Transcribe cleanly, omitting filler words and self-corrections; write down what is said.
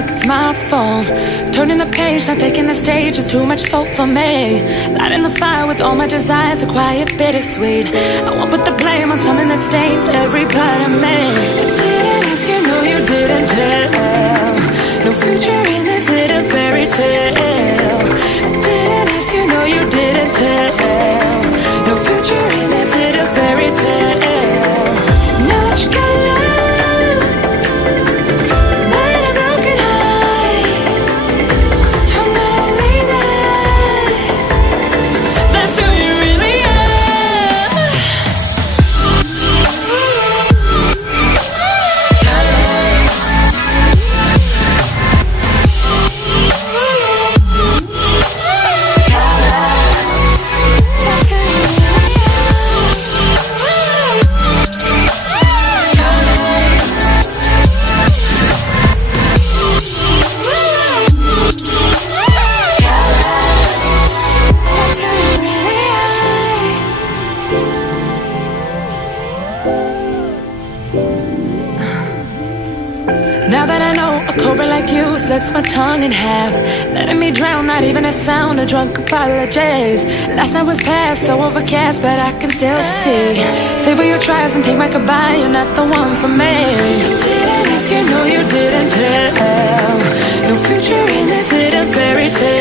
like it's my fault. Turning the page, not taking the stage is too much salt for me. Lighting the fire with all my desires, a quiet bittersweet. I won't put the blame on something that stains every part of me. I didn't ask you, no you didn't tell. No future in this little fairy tale. I didn't ask you, no you didn't tell. No future in this little fairy tale. Now that you got lost by a broken heart, I'm gonna believe that's who you really are. Now that I know a cobra like you splits my tongue in half, letting me drown, not even a sound, a drunk apologies. Last night was past, so overcast, but I can still see. Savor your tries and take my goodbye, you're not the one for me. I didn't ask you, no you didn't tell. No future in this little fairy tale.